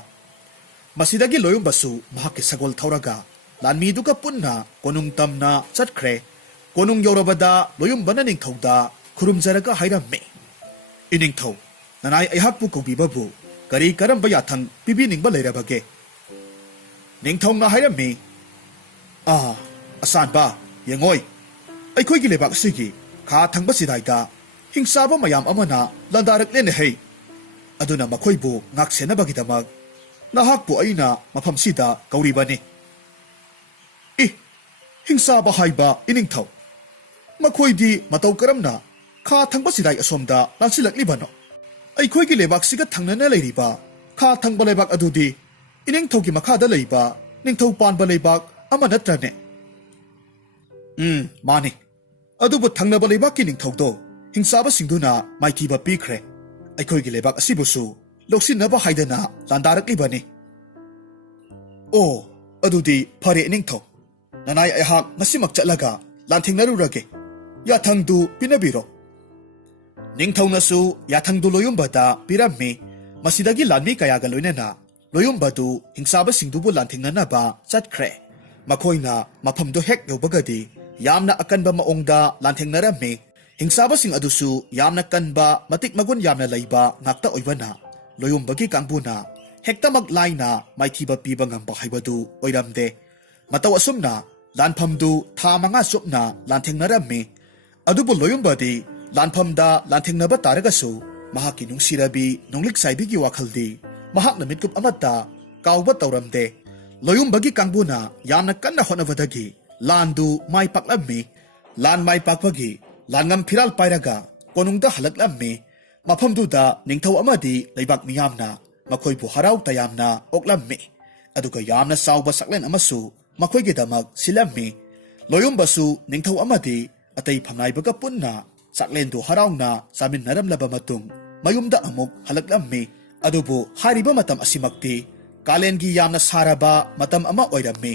masidagi loyombasu mahakki sagol thauraga lanmiduga punna konung tamna chatkhre konung yorabada loyombana ningthauda khurumjaraga hairammi iningthau nanai aihakpu kobibabu kari karamba yathang pibi ningba leirabage ningthongna hairammi asanba yengoi ꯑꯩꯈꯣꯏꯒꯤ ꯂꯩꯕꯥꯛ ꯑꯁꯤꯒꯤ ꯈꯥ ꯊꯪꯕ ꯆꯤꯗꯥꯏꯗ ꯍꯤꯡꯁꯥꯕ ꯃꯌꯥꯝ ꯑꯃꯅ ꯂꯥꯟꯗꯥꯔꯛꯂꯦꯅ ꯍꯩ ꯑꯗꯨꯅ ꯃꯈꯣꯏꯕꯨ ꯉꯥꯛꯁꯦꯟꯅꯕꯒꯤꯗꯃꯛ ꯅꯍꯥꯛꯄꯨ ꯑꯩꯅ ꯃꯐꯝꯁꯤꯗ ꯀꯧꯔꯤꯕꯅꯤ ꯍꯤꯡꯁꯥꯕ ꯍꯥꯏꯕ ꯏꯅꯤꯡꯊꯧ ꯃꯈꯣꯏꯗꯤ ꯃꯇꯧ ꯀꯔꯝꯅ ꯈꯥ ꯊꯪꯕ ꯆꯤꯗꯥꯏ ꯑꯁꯣꯝꯗ ꯂꯥꯟꯁꯤꯜꯂꯛꯂꯤꯕꯅꯣ ꯑꯩꯈꯣꯏꯒꯤ ꯂꯩꯕꯥꯛꯁꯤꯒ ꯊꯪꯅꯅ ꯂꯩꯔꯤꯕ ꯈꯥ ꯊꯪꯕ ꯂꯩꯕꯥꯛ ꯑꯗꯨꯗꯤ ꯏꯅꯤꯡꯊꯧꯒꯤ ꯃꯈꯥꯗ ꯂꯩꯕ ꯅꯤꯡꯊꯧ ꯄꯥꯟꯕ ꯂꯩꯕꯥꯛ ꯑꯃ ꯅꯠꯇ꯭ꯔꯅꯦ ꯃꯥꯅꯤ ꯑꯗꯨꯕꯨ ꯊꯪꯅꯕ ꯂꯩꯕꯥꯛꯀꯤ ꯅꯤꯡꯊꯧꯗꯣ ꯍꯤꯡꯁꯥꯕꯁꯤꯡꯗꯨꯅ ꯃꯥꯏꯊꯤꯕ ꯄꯤꯈ꯭ꯔꯦ ꯑꯩꯈꯣꯏꯒꯤ ꯂꯩꯕꯥꯛ ꯑꯁꯤꯕꯨꯁꯨ ꯂꯧꯁꯤꯟꯅꯕ ꯍꯥꯏꯗꯅ ꯂꯥꯟꯗꯥꯔꯛꯂꯤꯕꯅꯤ ꯑꯗꯨꯗꯤ ꯐꯔꯦ ꯅꯤꯡꯊꯧ ꯅꯅꯥꯏ ꯑꯩꯍꯥꯛ ꯉꯁꯤꯃꯛ ꯆꯠꯂꯒ ꯂꯥꯟꯊꯦꯡꯅꯔꯨꯔꯒꯦ ꯌꯥꯊꯪꯗꯨ ꯄꯤꯅꯕꯤꯔꯣ ꯅꯤꯡꯊꯧꯅꯁꯨ ꯌꯥꯊꯪꯗꯨ ꯂꯣꯌꯨꯝꯕꯗ ꯄꯤꯔꯝꯃꯤ ꯃꯁꯤꯗꯒꯤ ꯂꯥꯟꯃꯤ ꯀꯌꯥꯒ ꯂꯣꯏꯅꯅ ꯂꯣꯌꯨꯝꯕꯗꯨ ꯍꯤꯡꯁꯥꯕꯁꯤꯡꯗꯨꯕꯨ ꯂꯥꯟꯊꯦꯡꯅꯅꯕ ꯆꯠꯈ꯭ꯔꯦ ꯃꯈꯣꯏꯅ ꯃꯐꯝꯗꯨ ꯍꯦꯛ ꯌꯧꯕꯒꯗꯤ ꯌꯥꯝꯅ ꯑꯀꯟꯕ ꯃꯑꯣꯡꯗ ꯂꯥꯟꯊꯦꯡꯅꯔꯝꯃꯤ ꯍꯤꯡꯁꯥꯕꯁꯤꯡ ꯑꯗꯨꯁꯨ ꯌꯥꯝꯅ ꯀꯟꯕ ꯃꯇꯤꯛ ꯃꯒꯨꯟ ꯌꯥꯝꯅ ꯂꯩꯕ ꯉꯥꯛꯇ ꯑꯣꯏꯕꯅ ꯂꯣꯌꯨꯝꯕꯒꯤ ꯀꯥꯡꯕꯨꯅ ꯍꯦꯛꯇꯃꯛ ꯂꯥꯏꯅ ꯃꯥꯏꯊꯤꯕ ꯄꯤꯕ ꯉꯝꯕ ꯍꯥꯏꯕꯗꯨ ꯑꯣꯏꯔꯝꯗꯦ ꯃꯇꯧ ꯑꯁꯨꯝꯅ ꯂꯥꯟꯐꯝꯗꯨ ꯊꯥ 5 ꯆꯨꯞꯅ ꯂꯥꯟꯊꯦꯡꯅꯔꯝꯃꯤ ꯑꯗꯨꯕꯨ ꯂꯣꯌꯨꯝꯕꯗꯤ ꯂꯥꯟꯐꯝꯗ ꯂꯥꯟꯊꯦꯡꯅꯕ ꯇꯥꯔꯒꯁꯨ ꯃꯍꯥꯛꯀꯤ ꯅꯨꯡꯁꯤꯔꯕꯤ ꯅꯣꯡꯂꯤꯛ ꯁꯥꯏꯕꯤꯒꯤ ꯋꯥꯈꯜꯗꯤ ꯃꯍꯥꯛꯅ ꯃꯤꯠꯀꯨꯞ ꯑꯃꯠꯇ ꯀꯥꯎꯕ ꯇꯧꯔꯝꯗꯦ ꯂꯣꯌꯨꯝꯕꯒꯤ ꯀꯥꯡꯕꯨꯅ ꯌꯥꯝꯅ ꯀꯟꯅ ꯍꯣꯠꯅꯕꯗꯒꯤ ꯂꯥꯟꯗꯨ ꯃꯥꯏ ꯄꯥꯛꯂꯝꯃꯤ ꯂꯥꯟ ꯃꯥꯏ ꯄꯥꯛꯄꯒꯤ ꯂꯥꯟꯉꯝ ꯐꯤꯔꯥꯜ ꯄꯥꯏꯔꯒ ꯀꯣꯅꯨꯡꯗ ꯍꯜꯂꯛꯂꯝꯃꯤ ꯃꯐꯝꯗꯨꯗ ꯅꯤꯡꯊꯧ ꯑꯃꯗꯤ ꯂꯩꯕꯥꯛ ꯃꯤꯌꯥꯝꯅ ꯃꯈꯣꯏꯕꯨ ꯍꯔꯥꯎ ꯇꯌꯥꯝꯅ ꯑꯣꯛꯂꯝꯃꯤ ꯑꯗꯨꯒ ꯌꯥꯝꯅ ꯆꯥꯎꯕ ꯆꯥꯛꯂꯦꯟ ꯑꯃꯁꯨ ꯃꯈꯣꯏꯒꯤꯗꯃꯛ ꯁꯤꯜꯂꯝꯃꯤ ꯂꯣꯌꯨꯝꯕꯁꯨ ꯅꯤꯡꯊꯧ ꯑꯃꯗꯤ ꯑꯇꯩ ꯐꯝꯅꯥꯏꯕꯒ ꯄꯨꯟꯅ ꯆꯥꯛꯂꯦꯟꯗꯨ ꯍꯔꯥꯎꯅ ꯆꯥꯃꯤꯟꯅꯔꯝꯂꯕ ꯃꯇꯨꯡ ꯃꯌꯨꯝꯗ ꯑꯃꯨꯛ ꯍꯜꯂꯛꯂꯝꯃꯤ ꯑꯗꯨꯕꯨ ꯍꯥꯏꯔꯤꯕ ꯃꯇꯝ ꯑꯁꯤꯃꯛꯇꯤ ꯀꯥꯂꯦꯟꯒꯤ ꯌꯥꯝꯅ ꯁꯥꯔꯕ ꯃꯇꯝ ꯑꯃ ꯑꯣꯏꯔꯝꯃꯤ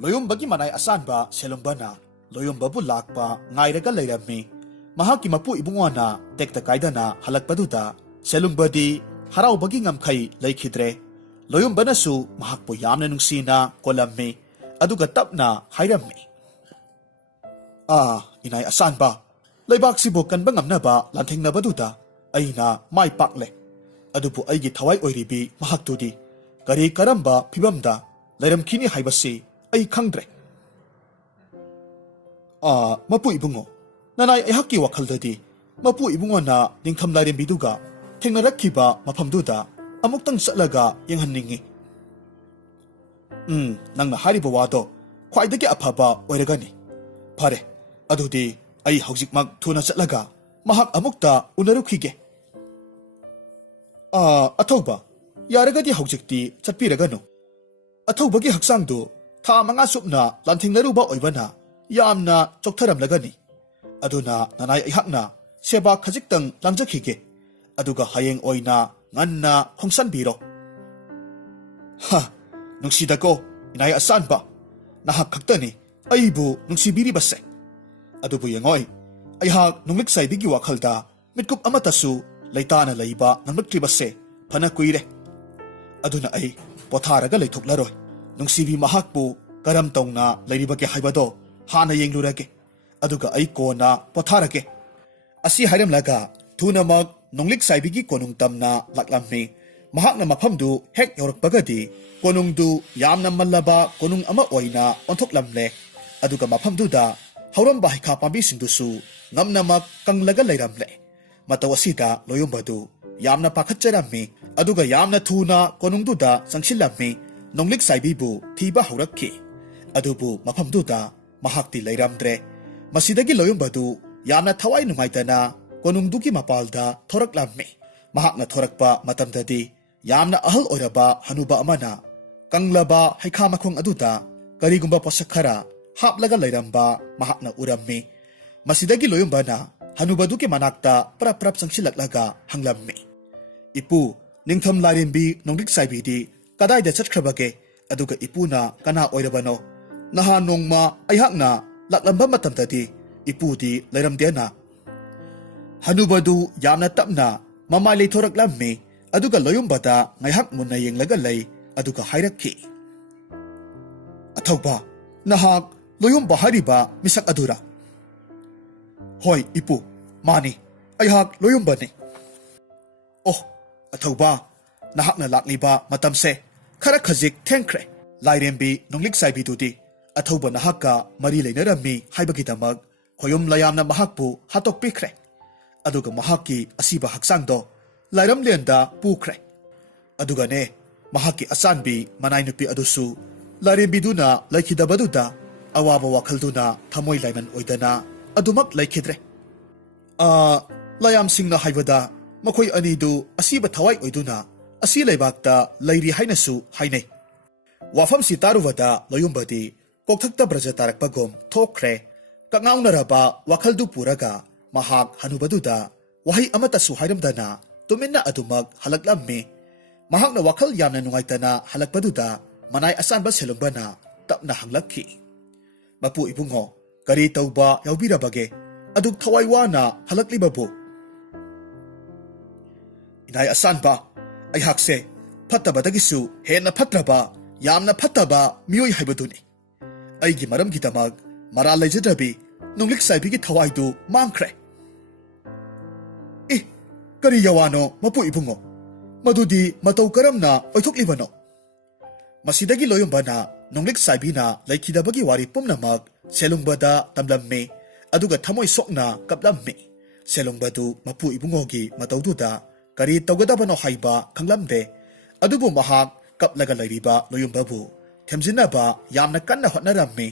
ꯂꯣꯌꯨꯝꯕꯒꯤ ꯃꯅꯥꯏ ꯑꯁꯥꯟꯕ ꯁꯦꯂꯨꯡꯕꯅ ꯂꯣꯌꯨꯝꯕꯕꯨ ꯂꯥꯛꯄ ꯉꯥꯏꯔꯒ ꯂꯩꯔꯝꯃꯤ꯫ ꯃꯍꯥꯛꯀꯤ ꯃꯄꯨ ꯏꯕꯨꯡꯉꯣꯅ ꯇꯦꯛꯇ ꯀꯥꯏꯗꯅ ꯍꯜꯂꯛꯄꯗꯨꯗ ꯁꯦꯂꯨꯡꯕꯗꯤ ꯍꯔꯥꯎꯕꯒꯤ ꯉꯝꯈꯩ ꯂꯩꯈꯤꯗ꯭ꯔꯦ꯫ ꯂꯣꯌꯨꯝꯕꯅꯁꯨ ꯃꯍꯥꯛꯄꯨ ꯌꯥꯝꯅ ꯅꯨꯡꯁꯤꯅ ꯀꯣꯜꯂꯝꯃꯤ ꯑꯗꯨꯒ ꯇꯞꯅ ꯍꯥꯏꯔꯝꯃꯤ, ꯏꯅꯥꯏ ꯑꯁꯥꯟꯕ, ꯂꯩꯕꯥꯛꯁꯤꯕꯨ ꯀꯟꯕ ꯉꯝꯅꯕ ꯂꯥꯟꯊꯦꯡꯅꯕꯗꯨꯗ ꯑꯩꯅ ꯃꯥꯏ ꯄꯥꯛꯂꯦ꯫ ꯑꯗꯨꯕꯨ ꯑꯩꯒꯤ ꯊꯋꯥꯏ ꯑꯣꯏꯔꯤꯕꯤ ꯃꯍꯥꯛꯇꯨꯗꯤ ꯀꯔꯤ ꯀꯔꯝꯕ ꯐꯤꯚꯝꯗ ꯂꯩꯔꯝꯈꯤꯅꯤ ꯍꯥꯏꯕꯁꯤ ꯑꯩ ꯈꯪꯗ꯭ꯔꯦ꯫ ꯃꯄꯨ ꯏꯕꯨꯡꯉꯣ, ꯅꯅꯥꯏ ꯑꯩꯍꯥꯛꯀꯤ ꯋꯥꯈꯜꯗꯗꯤ ꯃꯄꯨ ꯏꯕꯨꯡꯉꯣꯅ ꯅꯤꯡꯊꯝ ꯂꯥꯏꯔꯦꯝꯕꯤꯗꯨꯒ ꯊꯦꯡꯅꯔꯛꯈꯤꯕ ꯃꯐꯝꯗꯨꯗ ꯑꯃꯨꯛꯇꯪ ꯆꯠꯂꯒ ꯌꯦꯡꯍꯟꯅꯤꯡꯉꯤ꯫ ꯅꯪꯅ ꯍꯥꯏꯔꯤꯕ ꯋꯥꯗꯣ ꯈ꯭ꯋꯥꯏꯗꯒꯤ ꯑꯐꯕ ꯑꯣꯏꯔꯒꯅꯤ꯫ ꯐꯔꯦ, ꯑꯗꯨꯗꯤ ꯑꯩ ꯍꯧꯖꯤꯛꯃꯛ ꯊꯨꯅ ꯆꯠꯂꯒ ꯃꯍꯥꯛ ꯑꯃꯨꯛꯇ ꯎꯅꯔꯨꯈꯤꯒꯦ꯫ ꯑꯊꯧꯕ, ꯌꯥꯔꯒꯗꯤ ꯍꯧꯖꯤꯛꯇꯤ ꯆꯠꯄꯤꯔꯒꯅꯨ꯫ ꯑꯊꯧꯕꯒꯤ ꯍꯛꯆꯥꯡꯗꯨ ꯊꯥ 5 ꯁꯨꯞꯅ ꯂꯥꯟꯊꯦꯡꯅꯔꯨꯕ ꯑꯣꯏꯕꯅ ꯌꯥꯝꯅ ꯆꯣꯛꯊꯔꯝꯂꯒꯅꯤ꯫ ꯑꯗꯨꯅ ꯅꯅꯥꯏ ꯑꯩꯍꯥꯛꯅ ꯁꯦꯕꯥ ꯈꯖꯤꯛꯇꯪ ꯂꯥꯡꯖꯈꯤꯒꯦ, ꯑꯗꯨꯒ ꯍꯌꯦꯡ ꯑꯣꯏꯅ ꯉꯟꯅ ꯈꯣꯡꯁꯟꯕꯤꯔꯣ꯫ ꯅꯨꯡꯁꯤꯗꯀꯣ ꯏꯅꯥꯏ ꯑꯁꯥꯟꯕ, ꯅꯍꯥꯛ ꯈꯛꯇꯅꯤ ꯑꯩꯕꯨ ꯅꯨꯡꯁꯤꯕꯤꯔꯤꯕꯁꯦ꯫ ꯑꯗꯨꯕꯨ ꯌꯦꯡꯉꯣꯏ, ꯑꯩꯍꯥꯛ ꯅꯨꯡꯂꯤꯛ ꯁꯥꯏꯕꯤꯒꯤ ꯋꯥꯈꯜꯗ ꯃꯤꯠꯀꯨꯞ ꯑꯃꯠꯇꯁꯨ ꯂꯩꯇꯥꯅ ꯂꯩꯕ ꯉꯝꯂꯛꯇ꯭ꯔꯤꯕꯁꯦ ꯐꯅ ꯀꯨꯏꯔꯦ꯫ ꯑꯗꯨꯅ ꯑꯩ ꯄꯣꯊꯥꯔꯒ ꯂꯩꯊꯣꯛꯂꯔꯣꯏ꯫ ꯅꯨꯡꯁꯤꯕꯤ ꯃꯍꯥꯛꯄꯨ ꯀꯔꯝ ꯇꯧꯅ ꯂꯩꯔꯤꯕꯒꯦ ꯍꯥꯏꯕꯗꯣ ꯍꯥꯟꯅ ꯌꯦꯡꯂꯨꯔꯒꯦ, ꯑꯗꯨꯒ ꯑꯩ ꯀꯣꯟꯅ ꯄꯣꯊꯥꯔꯒꯦ꯫ ꯑꯁꯤ ꯍꯥꯏꯔꯝꯂꯒ ꯊꯨꯅꯃꯛ ꯅꯣꯡꯂꯤꯛ ꯁꯥꯏꯕꯤꯒꯤ ꯀꯣꯅꯨꯡ ꯇꯝꯅ ꯂꯥꯛꯂꯝꯃꯤ꯫ ꯃꯍꯥꯛꯅ ꯃꯐꯝꯗꯨ ꯍꯦꯛ ꯌꯧꯔꯛꯄꯒꯗꯤ ꯀꯣꯅꯨꯡꯗꯨ ꯌꯥꯝꯅ ꯃꯜꯂꯕ ꯀꯣꯅꯨꯡ ꯑꯃ ꯑꯣꯏꯅ ꯑꯣꯟꯊꯣꯛꯂꯝꯂꯦ꯫ ꯑꯗꯨꯒ ꯃꯐꯝꯗꯨꯗ ꯍꯧꯔꯝꯕ ꯍꯩꯈꯥ ꯄꯥꯝꯕꯤꯁꯤꯡꯗꯨꯁꯨ ꯉꯝꯅꯃꯛ ꯀꯪꯂꯒ ꯂꯩꯔꯝꯂꯦ꯫ ꯃꯇꯧ ꯑꯁꯤꯗ ꯂꯣꯌꯨꯝꯕꯗꯨ ꯌꯥꯝꯅ ꯄꯥꯈꯠꯆꯔꯝꯃꯤ, ꯑꯗꯨꯒ ꯌꯥꯝꯅ ꯊꯨꯅ ꯀꯣꯅꯨꯡꯗꯨꯗ ꯆꯪꯁꯤꯜꯂꯝꯃꯤ꯫ ꯅꯣꯡꯂꯤꯛ ꯁꯥꯏꯕꯤꯕꯨ ꯊꯤꯕ ꯍꯧꯔꯛꯈꯤ, ꯑꯗꯨꯕꯨ ꯃꯐꯝꯗꯨꯗ ꯃꯍꯥꯛꯇꯤ ꯂꯩꯔꯝꯗ꯭ꯔꯦ꯫ ꯃꯁꯤꯗꯒꯤ ꯂꯣꯌꯨꯝꯕꯗꯨ ꯌꯥꯝꯅ ꯊꯋꯥꯏ ꯅꯨꯡꯉꯥꯏꯇꯅ ꯀꯣꯅꯨꯡꯗꯨꯒꯤ ꯃꯄꯥꯜꯗ ꯊꯣꯔꯛꯂꯝꯃꯤ꯫ ꯃꯍꯥꯛꯅ ꯊꯣꯔꯛꯄ ꯃꯇꯝꯗꯗꯤ ꯌꯥꯝꯅ ꯑꯍꯜ ꯑꯣꯏꯔꯕ ꯍꯅꯨꯕ ꯑꯃꯅ ꯀꯪꯂꯕ ꯍꯩꯈꯥ ꯃꯈꯣꯡ ꯑꯗꯨꯗ ꯀꯔꯤꯒꯨꯝꯕ ꯄꯣꯠꯁꯛ ꯈꯔ ꯍꯥꯞꯂꯒ ꯂꯩꯔꯝꯕ ꯃꯍꯥꯛꯅ ꯎꯔꯝꯃꯤ꯫ ꯃꯁꯤꯗꯒꯤ ꯂꯣꯌꯨꯝꯕꯅ ꯍꯅꯨꯕꯗꯨꯒꯤ ꯃꯅꯥꯛꯇ ꯄ꯭ꯔꯞ ꯄ꯭ꯔꯞ ꯆꯪꯁꯤꯜꯂꯛꯂꯒ ꯍꯪꯂꯝꯃꯤ, ꯏꯄꯨ, ꯅꯤꯡꯊꯝ ꯂꯥꯏꯔꯦꯝꯕꯤ ꯅꯣꯡꯂꯤꯛ ꯁꯥꯏꯕꯤꯗꯤ ꯀꯗꯥꯏꯗ ꯆꯠꯈ꯭ꯔꯕꯒꯦ? ꯑꯗꯨꯒ ꯏꯄꯨꯅ ꯀꯅꯥ ꯑꯣꯏꯔꯕꯅꯣ? ꯅꯍꯥꯟ ꯅꯣꯡꯃ ꯑꯩꯍꯥꯛꯅ ꯂꯥꯛꯂꯝꯕ ꯃꯇꯝꯗꯗꯤ ꯏꯄꯨꯗꯤ ꯂꯩꯔꯝꯗꯦꯅ꯫ ꯍꯅꯨꯕꯗꯨ ꯌꯥꯝꯅ ꯇꯞꯅ ꯃꯃꯥꯏ ꯂꯩꯊꯣꯔꯛꯂꯝꯃꯤ, ꯑꯗꯨꯒ ꯂꯣꯌꯨꯝꯕꯗ ꯉꯥꯏꯍꯥꯛ ꯃꯨꯟꯅ ꯌꯦꯡꯂꯒ ꯂꯩ, ꯑꯗꯨꯒ ꯍꯥꯏꯔꯛꯈꯤ, ꯑꯊꯧꯕ, ꯅꯍꯥꯛ ꯂꯣꯌꯨꯝꯕ ꯍꯥꯏꯔꯤꯕ ꯃꯤꯁꯛ ꯑꯗꯨꯔꯥ? ꯍꯣꯏ ꯏꯄꯨ, ꯃꯥꯅꯤ, ꯑꯩꯍꯥꯛ ꯂꯣꯌꯨꯝꯕꯅꯤ꯫ ꯑꯣ, ꯑꯊꯧꯕ, ꯅꯍꯥꯛꯅ ꯂꯥꯛꯂꯤꯕ ꯃꯇꯝꯁꯦ ꯈꯔ ꯈꯖꯤꯛ ꯊꯦꯡꯈ꯭ꯔꯦ꯫ ꯂꯥꯏꯔꯦꯝꯕꯤ ꯅꯣꯡꯂꯤꯛ ꯁꯥꯏꯕꯤꯗꯨꯗꯤ ꯑꯊꯧꯕ ꯅꯍꯥꯛꯀ ꯃꯔꯤ ꯂꯩꯅꯔꯝꯃꯤ ꯍꯥꯏꯕꯒꯤꯗꯃꯛ ꯈꯣꯌꯨꯝ ꯂꯌꯥꯝꯅ ꯃꯍꯥꯛꯄꯨ ꯍꯥꯠꯇꯣꯛꯄꯤꯈ꯭ꯔꯦ, ꯑꯗꯨꯒ ꯃꯍꯥꯛꯀꯤ ꯑꯁꯤꯕ ꯍꯛꯆꯥꯡꯗꯣ ꯂꯥꯏꯔꯝꯂꯦꯟꯗ ꯄꯨꯈ꯭ꯔꯦ꯫ ꯑꯗꯨꯒꯅꯦ, ꯃꯍꯥꯛꯀꯤ ꯑꯆꯥꯟꯕꯤ ꯃꯅꯥꯏ ꯅꯨꯄꯤ ꯑꯗꯨꯁꯨ ꯂꯥꯏꯔꯦꯝꯕꯤꯗꯨꯅ ꯂꯩꯈꯤꯗꯕꯗꯨꯗ ꯑꯋꯥꯕ ꯋꯥꯈꯜꯗꯨꯅ ꯊꯃꯣꯏ ꯂꯥꯏꯃꯟ ꯑꯣꯏꯗꯅ ꯑꯗꯨꯃꯛ ꯂꯩꯈꯤꯗ꯭ꯔꯦ꯫ ꯂꯌꯥꯝꯁꯤꯡꯅ ꯍꯥꯏꯕꯗ ꯃꯈꯣꯏ ꯑꯅꯤꯗꯨ ꯑꯁꯤꯕ ꯊꯋꯥꯏ ꯑꯣꯏꯗꯨꯅ ꯑꯁꯤ ꯂꯩꯕꯥꯛꯇ ꯂꯩꯔꯤ ꯍꯥꯏꯅꯁꯨ ꯍꯥꯏꯅꯩ꯫ ꯋꯥꯐꯝꯁꯤ ꯇꯥꯔꯨꯕꯗ ꯂꯣꯌꯨꯝꯕꯗꯤ ꯀꯣꯛꯊꯛꯇ ꯕ꯭ꯔꯖ ꯇꯥꯔꯛꯄꯒꯨꯝ ꯊꯣꯛꯈ꯭ꯔꯦ꯫ ꯀꯛꯉꯥꯎꯅꯔꯕ ꯋꯥꯈꯜꯗꯨ ꯄꯨꯔꯒ ꯃꯍꯥꯛ ꯍꯅꯨꯕꯗꯨꯗ ꯋꯥꯍꯩ ꯑꯃꯠꯇꯁꯨ ꯍꯥꯏꯔꯝꯗꯅ ꯇꯨꯃꯤꯟꯅ ꯑꯗꯨꯃꯛ ꯍꯜꯂꯛꯂꯝꯃꯤ꯫ ꯃꯍꯥꯛꯅ ꯋꯥꯈꯜ ꯌꯥꯝꯅ ꯅꯨꯡꯉꯥꯏꯇꯅ ꯍꯜꯂꯛꯄꯗꯨꯗ ꯃꯅꯥꯏ ꯑꯁꯥꯟꯕ ꯁꯦꯂꯨꯡꯕꯅ ꯇꯞꯅ ꯍꯪꯂꯛꯈꯤ, ꯃꯄꯨ ꯏꯕꯨꯡꯉꯣ, ꯀꯔꯤ ꯇꯧꯕ ꯌꯥꯎꯕꯤꯔꯕꯒꯦ? ꯑꯗꯨꯛ ꯊꯋꯥꯏ ꯋꯥꯅ ꯍꯜꯂꯛꯂꯤꯕꯕꯨ? ꯏꯅꯥꯏ ꯑꯁꯥꯟꯕ, ꯑꯩꯍꯥꯛꯁꯦ ꯐꯠꯇꯕꯗꯒꯤꯁꯨ ꯍꯦꯟꯅ ꯐꯠꯇ꯭ꯔꯕ, ꯌꯥꯝꯅ ꯐꯠꯇꯕ ꯃꯤꯑꯣꯏ ꯍꯥꯏꯕꯗꯨꯅꯤ꯫ ꯑꯩꯒꯤ ꯃꯔꯝꯒꯤꯗꯃꯛ ꯃꯔꯥꯜ ꯂꯩꯖꯗ꯭ꯔꯕꯤ ꯅꯣꯡꯂꯤꯛ ꯁꯥꯏꯕꯤꯒꯤ ꯊꯋꯥꯏꯗꯨ ꯃꯥꯡꯈ꯭ꯔꯦ꯫ ꯀꯔꯤ ꯌꯥꯋꯥꯅꯣ ꯃꯄꯨ ꯏꯕꯨꯡꯉꯣ? ꯃꯗꯨꯗꯤ ꯃꯇꯧ ꯀꯔꯝꯅ ꯑꯣꯏꯊꯣꯛꯂꯤꯕꯅꯣ? ꯃꯁꯤꯗꯒꯤ ꯂꯣꯌꯨꯝꯕꯅ ꯅꯣꯡꯂꯤꯛ ꯁꯥꯏꯕꯤꯅ ꯂꯩꯈꯤꯗꯕꯒꯤ ꯋꯥꯔꯤ ꯄꯨꯝꯅꯃꯛ ꯁꯦꯂꯨꯡꯕꯗ ꯇꯝꯂꯝꯃꯤ, ꯑꯗꯨꯒ ꯊꯃꯣꯏ ꯁꯣꯛꯅ ꯀꯞꯂꯝꯃꯤ꯫ ꯁꯦꯂꯨꯡꯕꯗꯨ ꯃꯄꯨ ꯏꯕꯨꯡꯉꯣꯒꯤ ꯃꯇꯧꯗꯨꯗ ꯀꯔꯤ ꯇꯧꯒꯗꯕꯅꯣ ꯍꯥꯏꯕ ꯈꯪꯂꯝꯗꯦ꯫ ꯑꯗꯨꯕꯨ ꯃꯍꯥꯛ ꯀꯞꯂꯒ ꯂꯩꯔꯤꯕ ꯂꯣꯌꯨꯝꯕꯕꯨ ꯊꯦꯝꯖꯤꯟꯅꯕ ꯌꯥꯝꯅ ꯀꯟꯅ ꯍꯣꯠꯅꯔꯝꯃꯤ꯫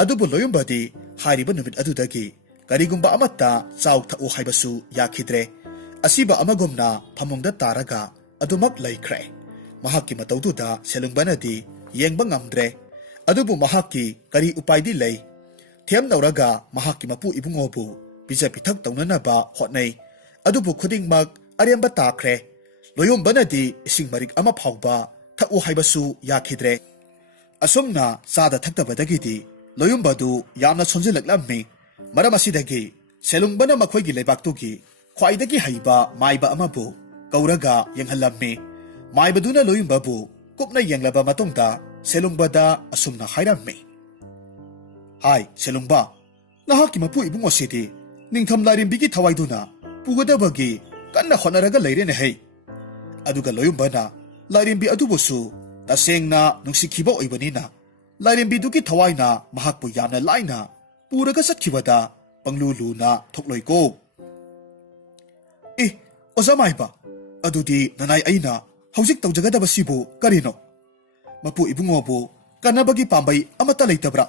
ꯑꯗꯨꯕꯨ ꯂꯣꯌꯨꯝꯕꯗꯤ ꯍꯥꯏꯔꯤꯕ ꯅꯨꯃꯤꯠ ꯑꯗꯨꯗꯒꯤ ꯀꯔꯤꯒꯨꯝꯕ ꯑꯃꯠꯇ ꯆꯥꯎ ꯊꯛꯎ ꯍꯥꯏꯕꯁꯨ ꯌꯥꯈꯤꯗ꯭ꯔꯦ꯫ ꯑꯁꯤꯕ ꯑꯃꯒꯨꯝꯅ ꯐꯃꯨꯡꯗ ꯇꯥꯔꯒ ꯑꯗꯨꯃꯛ ꯂꯩꯈ꯭ꯔꯦ꯫ ꯃꯍꯥꯛꯀꯤ ꯃꯇꯧꯗꯨꯗ ꯁꯦꯂꯨꯡꯕꯅꯗꯤ ꯌꯦꯡꯕ ꯉꯝꯗ꯭ꯔꯦ꯫ ꯑꯗꯨꯕꯨ ꯃꯍꯥꯛꯀꯤ ꯀꯔꯤ ꯎꯄꯥꯏꯗꯤ ꯂꯩ? ꯊꯦꯝꯅꯧꯔꯒ ꯃꯍꯥꯛꯀꯤ ꯃꯄꯨ ꯏꯕꯨꯡꯉꯣꯕꯨ ꯄꯤꯖ ꯄꯤꯊꯛ ꯇꯧꯅꯅꯕ ꯍꯣꯠꯅꯩ, ꯑꯗꯨꯕꯨ ꯈꯨꯗꯤꯡꯃꯛ ꯑꯔꯦꯝꯕ ꯇꯥꯈ꯭ꯔꯦ꯫ ꯂꯣꯌꯨꯝꯕꯅꯗꯤ ꯏꯁꯤꯡ ꯃꯔꯤꯛ ꯑꯃ ꯐꯥꯎꯕ ꯊꯛꯎ ꯍꯥꯏꯕꯁꯨ ꯌꯥꯈꯤꯗ꯭ꯔꯦ꯫ असुमना चादा थक्तबदगिदी लोयुम्बदु यामना सोंजिलक्लम्मी मरम असिदगी सेलुंगबना मखोइगी लेबाक्तुगी ख्वाइदगी हईबा माइबा अमबु कौरगा यंगहल्लम्मी माइबदुना लोयुम्बबु कुपना यंगलबा मतुंगदा सेलुंगबदा असुमना हाइरम्मी हाय सेलुंगबा नहाकी मपु इबुंगोसिदी निंगथम लारिम्बिगी थवाइदुना पुगदबगी कन्ना होनरगा लैरेने है अदुगा लोयुम्बना लारिम्बी अदुबुसु तसेंगना नुंसिखिबा ओइबनिना लारिम्बिदुगी थवाइना महाकपु यामना लाइना पुरगा सत्खिबदा पंगलुलुना थोक्लोइको ए ओजामाइबा अदुदी ननाई अइना हौजिक तौजगदबसिबु करिनो मपु इबुंगोबु कन्नबगी पाम्बै अमता लैतब्रा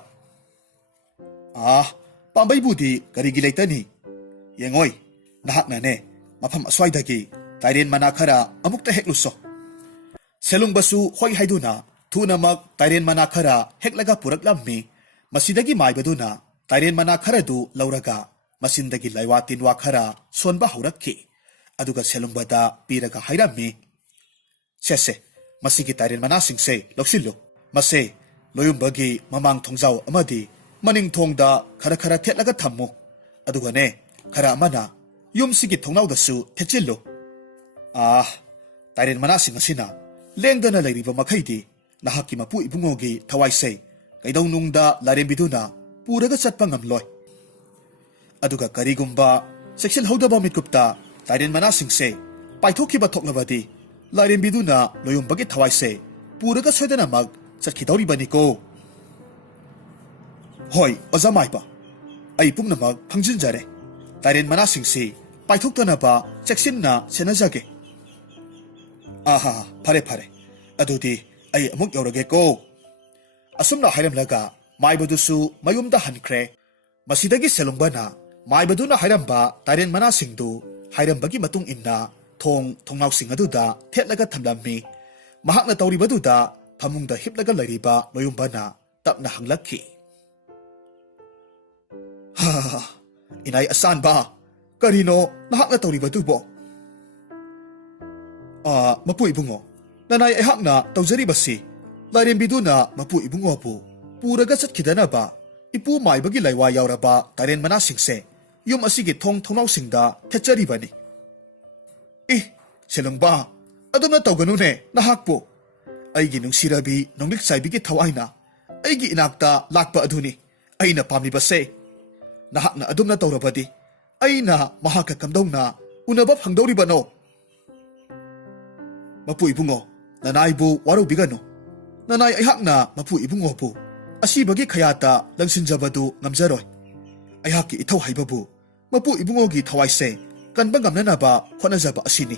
पाम्बैबुदी करिगी लैतनी येंगोय नहाकनाने मफम अस्वाइदगी ताइरेन मना खरा अमुक्ता हेक्लुसो सेलुंगबसु होय हाइदुना थुनमक ताइरेन मना खरा हेक्लगा पुरकलम्मी मसिदगी माइबदुना ताइरेन मना खरदु लौरगा मसिंदगी लाइवा तिनवा खरा सोनबा हौरक्खी अदुगा सेलुंगबदा पीरगा हाइरम्मी सेसे मसिगी ताइरेन मना सिंगसे लौसिल्लु मसे लोयुम्बगी ममांग थोंजाव अमदी मनिंग थोंगदा खरा खरा थेटलगा थम्मु अदुगाने खरा अमना युमसिगी थोंनावदसु थेचिल्लु ताइरेन मना सिंगसिना लेंदना लैरिबा मखैदी नहाकी मपु इबुंगोगी थवाइसे कैदौनुंगदा लारेम्बिदुना पुरगा चटपा ngamloi aduga karigumba section hodaba mitgupta taiden manasingse paithokhiba thoklabadi lairembiduna loyumbagi thawaise puraga soidana mag chatkidori baniko hoi ozamaiba ai pungnamag phangjinjare taiden manasingse paithoktana ba cheksinna senajage aha phare phare adudi ai amuk yorage ko asumna hairamlaga माइबदुसु मयुमदा हनख्रे मसिदगी सेलुंगबना माइबदुना हाइरंबा ताइरेन मनासिंगदु हाइरंबगी मतुंग इन्ना थोंग थोंनावसिंग अदुदा थेटलगा थमलम्मी महाकना तौरिबदुदा फमुंगदा हिपलगा लैरिबा लोयुम्बना तपना हंगलक्खी हा इनाई असानबा करिनो नहाकना तौरिबदुबो मपु इबुंगो ननाई एहाकना तौजरिबसी लाइरेम्बिदुना मपु इबुंगोबु पुरगा चटखिदनबा इपु माइबगी लाइवा यावरबा ताइरेन मनासिंगसे युम असिगी थोंग थोंनावसिंगदा थेचरिबनी सेलुंगबा अदुमना तौगनुने नहाकपो अइगी नुंसिरबी नोंलिक साइबिगी थवाइना अइगी इनाक्ता लाकपा अदुनी अइना पामिबसे नहाकना अदुमना तौरबदी अइना महाका कमदौना उनबा फंगदौरिबनो मपु इबुंगो ननाइबु वारुबिगनो ननाई अइहाकना मपु इबुंगोबु असीबगी खयाता लंसिनजबदु ngamjaroi अइहाकि इथौ हाइबबु मपु इबुंगोगी थवाइसे कनबा ngamnanaba होनजबा असिनी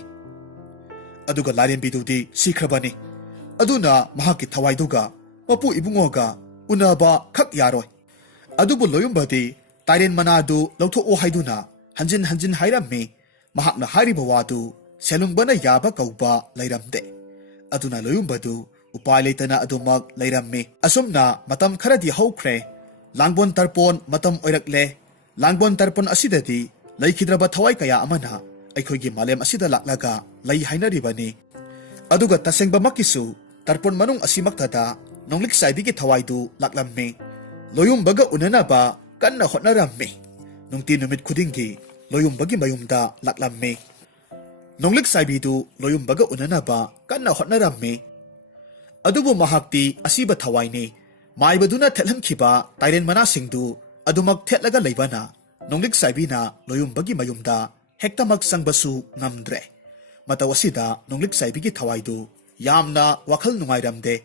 अदुगा लारेम्बिदुदी सिख्रबनी अदुना महाकि थवाइदुगा मपु इबुंगोगा उनबा खक यारोय अदुबु लोयुम्बदी ताइरेन मनादु लौथोओ हाइदुना हंजिन हंजिन हाइरम्मी महाकना हारिबा वादु सेलुंगबना याबा कौबा लैरमदे अदुना लोयुम्बदु उपाय लेतना अदुमक लैरम्मी असुमना मतम खरदी हौख्रे लांगबोन तरपोन मतम ओइरक्ले लांगबोन तरपोन असिददी लैखिद्रबा थवाई कया अमना अैखोइगी मालेम असिदा लाक्लागा लै हाइनरिबनी अदुगा तसेंगबा मक्किसु तरपोन मनुंग असिमक्तदा नोंलिक साइबिगी थवाइदु लाक्लम्मी लोयुम्बगा उननाबा कन्ना होटनरम्मी नुंगति नुमित खुदिंगी लोयुम्बगी मयुमदा लाक्लम्मी नोंलिक साइबिदु लोयुम्बगा उननाबा कन्ना होटनरम्मी अदुबु महाक्ति असीबा थवाइनी माइबदुना थेलहनखिबा ताइरेन मनासिंगदु अदुमक थेटलगा लैबाना नोंलिक साइबिना लोयुम्बगी मयुमदा हेक्तमक संगबसु ngamdre मतवसिदा नोंलिक साइबिगी थवाइदु यामना वखल नुंगाइरमदे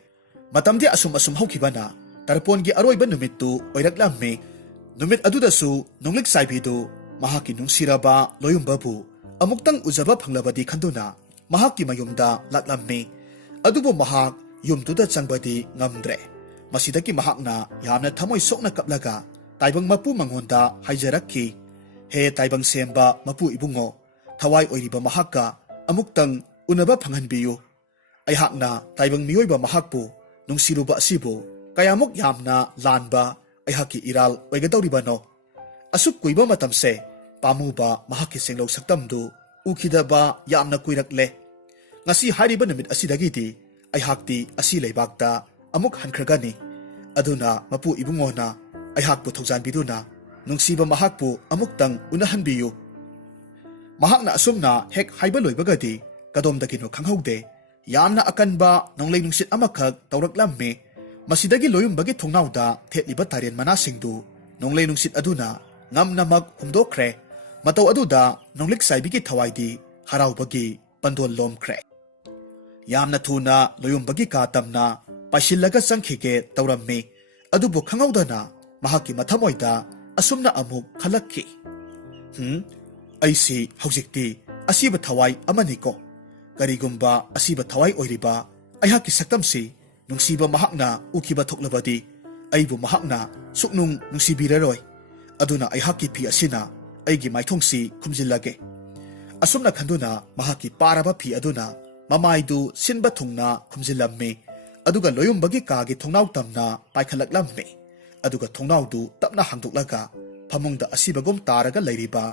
मतमदि असुम असुम हौखिबाना तरपोनगी अरोइबा नुमित्तु ओइरक्लाम्मी नुमित अदुदसु नोंलिक साइबिदु महाकि नुंसिरबा लोयुम्बबु अमुक्तंग उजबा फंगलबदी खंदुना महाकि मयुमदा लाक्लाम्मी अदुबु महाक युमतुदा चंगबदी ngamdre मसिदकी महाकना यामना थमोय सोकना कपलगा ताइबंग मपु मंगोंदा हाइजरक्खी हे ताइबंग सेम्बा मपु इबुंगो थवाई ओइरिबा महाकका अमुक्तंग उनबा फंगहनबियु अइहाकना ताइबंग मियोइबा महाकपु नुंसिरुबा असिबु कयामुक यामना लानबा अइहाकि इराल ओइगदौरिबानो असुक कुइबा मतमसे पामुबा महाकि सेंगलौ सक्तमदु उखिदबा यामना कुइरक्ले ngasi हारिबा नुमित असिदगिदी अइहाकति असि लैबाकता amuk hankragani aduna mapu ibungona aihakpu thaujanbiduna nungsiba mahakpu amuktang unahanbiyu mahakna asumna hek haiba loibagadi kadomdagino khanghaude yamna akanba nonglei nungsit amakhak tawraklamme masidagi loyumbagi thongnauda thetliba taren manasingdu nonglei nungsit aduna ngamnamak humdokre matau aduda nonglik saibigi thawaidi haraubagi pandol lomkhre yamna thuna loyumbagi ka tamna paisillaga sangkhige tawramme adubu khangaudana mahaki mathamoida asumna amuk khalakki aisi haujikti asiba thawai amaniko karigumba asiba thawai oiriba aihaki saktamsi nungsiba mahakna ukiba thoklabadi aibu mahakna suknung nungsibiraroi aduna aihaki phi asina aigi maithongsi khumjillage asumna khanduna mahaki paraba phi aduna mamaidu sinba thungna khumjillamme aduga loyumbagi kagi thongnau tamna paikhalaklamme aduga thongnaudu tapna hangdoklaga phamungda asibagum taraga leiriba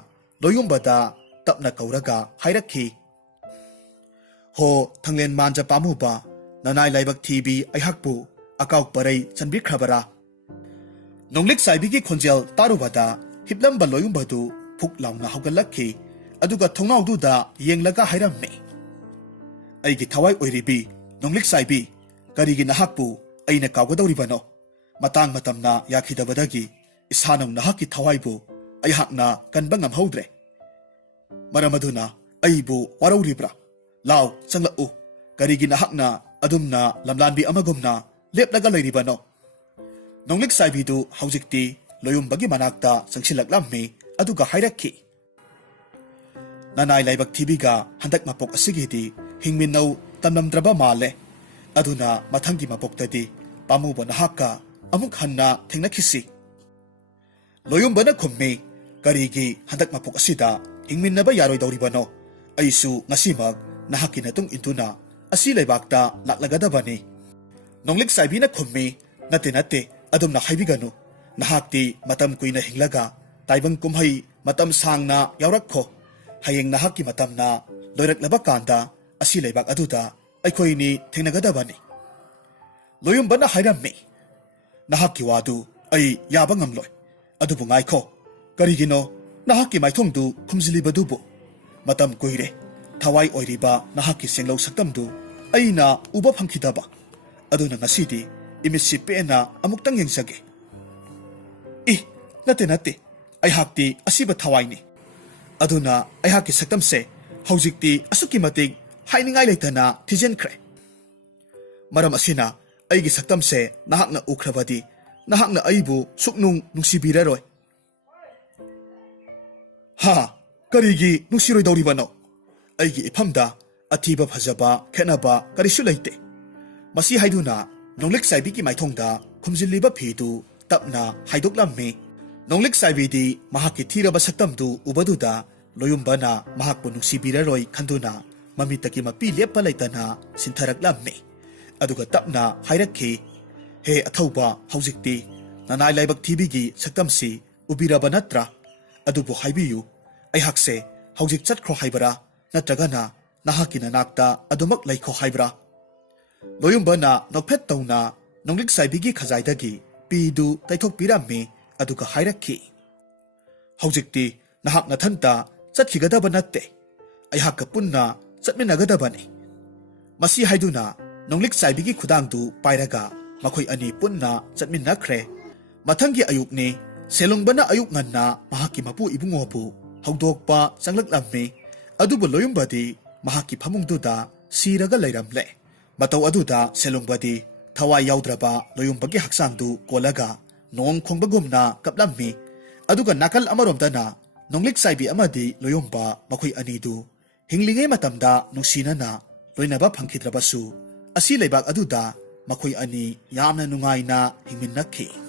loyumbada tapna kauraga hairakhi ho thanglen manja pamuba nanai laibak thibi aihakpu akauk parai chanbi khabara nonglik saibigi khonjel tarubada hiplamba loyumbadu phuk launa haugalakhi aduga thongnaududa yenglaga hairamme aigi thawai oiribi nonglik saibi karigi nahakpu aina kawgadoribano matang matamna yakhidabadagi isanam nahaki thawaibu aihakna kanba ngamhaudre maramaduna aibu warauribra law changlau karigi nahakna adumna lamlanbi amagumna lepnaga leiribano nonglik saibidu haujikti loyumbagi manakta changsilaklamme aduga hairakhi nanai laibak thibiga handak mapok asigidi hingminnau tamnamdraba male aduna mathangi mapoktadi pamuba nahakka amuk hanna thengnakhisi loyumbana khummi karigi handak mapok asida hingminnaba yaroi dawribano aisu ngasimak nahaki natung intuna asi leibakta laklagadabani nonglik saibina khummi nate adumna haibiganu nahakti matam kuina hinglaga taibang kumhai matam sangna yaurakho hayeng nahaki matamna loiraklaba kanda asi leibak aduda aikhoini thengnagadabani loyumbana hairammi nahaki wadu ai yaba ngamloi adubu ngaikho karigino nahaki maithongdu khumjilibadubu matam kuire thawai oiriba nahaki senglau saktamdu aina uba phangkhidaba aduna ngasidi imisi pena amuktang yengsage nate aihakti asiba thawaini aduna aihaki saktamse haujikti asuki matik hainingai leitana thijenkhre maram asina aigi saktamse nahakna ukhrabadi nahakna aibu suknung nungsibiraroi ha karigi nungsiroi dawribano aigi iphamda athiba phajaba khenaba karisu leite masi haiduna nonglik saibiki maithongda khumjilliba phidu tapna haidoklamme nonglik saibidi mahaki thiraba saktamdu ubaduda loyumbana mahakpu nungsibiraroi khanduna mamitaki mapi lepa leitana sinthaраklamme aduga tapna hairakhi he athauba haujikti nanai laibak thibigi saktamsi ubiraba natra adubu haibiyu aihakse haujik chatkhro haibara natragana nahakina nakta adumak laikho haibra loyumbana nokphet tauna nonglik saibigi khajaidagi pidu taithok piramme aduga hairakhi haujikti nahak nathanta chatkigadaba natte aihak punna chatminagadabani masi haiduna nonglik saibigi khudangdu pairaga makhoi ani punna chatminakhre mathangi ayukni selungbana ayuk nganna mahaki mapu ibungobu haudokpa changlaklammi adubu loyumbadi mahaki phamungduda siraga leiramle matau aduda selungbadi thawai yaudraba loyumbagi haksangdu kolaga nong khongbagumna kaplammi aduga nakal amaromdana nonglik saibi amadi loyumba makhoi anidu hinglingai matamda nungsinana loinaba phangkhidrabasu asi leibak aduda makhoi ani yamna nungaina hingminnakhi